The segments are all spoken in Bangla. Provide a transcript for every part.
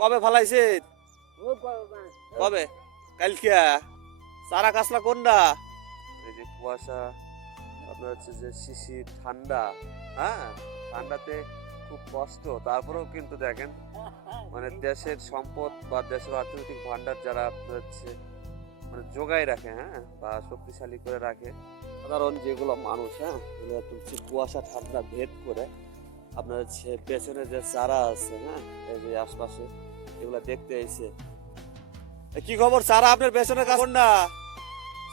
কবে ফালাইছে? কবে? কালকে? সারা কাসলা কোনটা এই যে কুয়াশা আপনার হচ্ছে যে শিশির ঠান্ডা হ্যাঁ? ঠান্ডাতে খুব কষ্ট তারপরেও কিন্তু দেখেন মানে দেশের সম্পদ বা দেশের অর্থনৈতিক ভান্ডার যারা আপনার হচ্ছে মানে যোগায় রাখে হ্যাঁ? বা শক্তিশালী করে রাখে সাধারণ যেগুলো মানুষ হ্যাঁ? এগুলো হচ্ছে কুয়াশা ঠান্ডা ভেদ করে আপনার হচ্ছে পেছনে যে চারা আছে হ্যাঁ? এই যে আশপাশে এগুলো দেখতে এ, কি খবর? চারা আপনার পেছনে কাজ কোনটা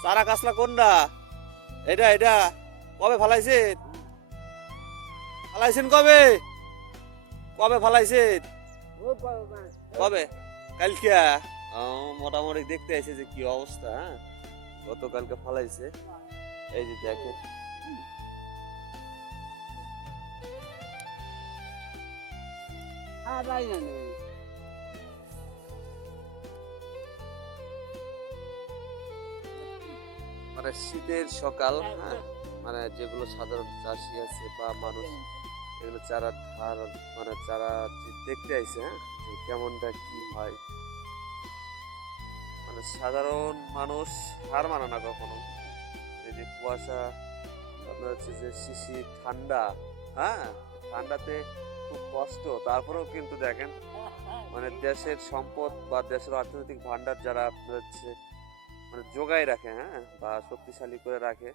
চারা কাসলা কোনটা এটা এটা। কবে ফালাইছেন? ফালাইছেন কবে? কবে ফালাইছেন? কবে? কালকে? মোটামুটি দেখতে আছে যে কি অবস্থা হ্যাঁ? গতকালকে ফালাইছে। এই যে দেখেন। হ্যাঁ মানে শীতের সকাল হ্যাঁ? মানে যেগুলো সাধারণ চাষি আছে বা মানুষ, এগুলো চারা ধার মানে চারা দেখতে আইছে হ্যাঁ? যে কেমনটা কি হয়? মানে সাধারণ মানুষ হার মানে না কখনো। এই যে কুয়াশা, আপনার হচ্ছে যে শিশির ঠান্ডা হ্যাঁ? ঠান্ডাতে খুব কষ্ট। তারপরেও কিন্তু দেখেন মানে দেশের সম্পদ বা দেশের অর্থনৈতিক ভান্ডার যারা আপনার হচ্ছে মানে যোগায় রাখে হ্যাঁ বা শক্তিশালী করে রাখে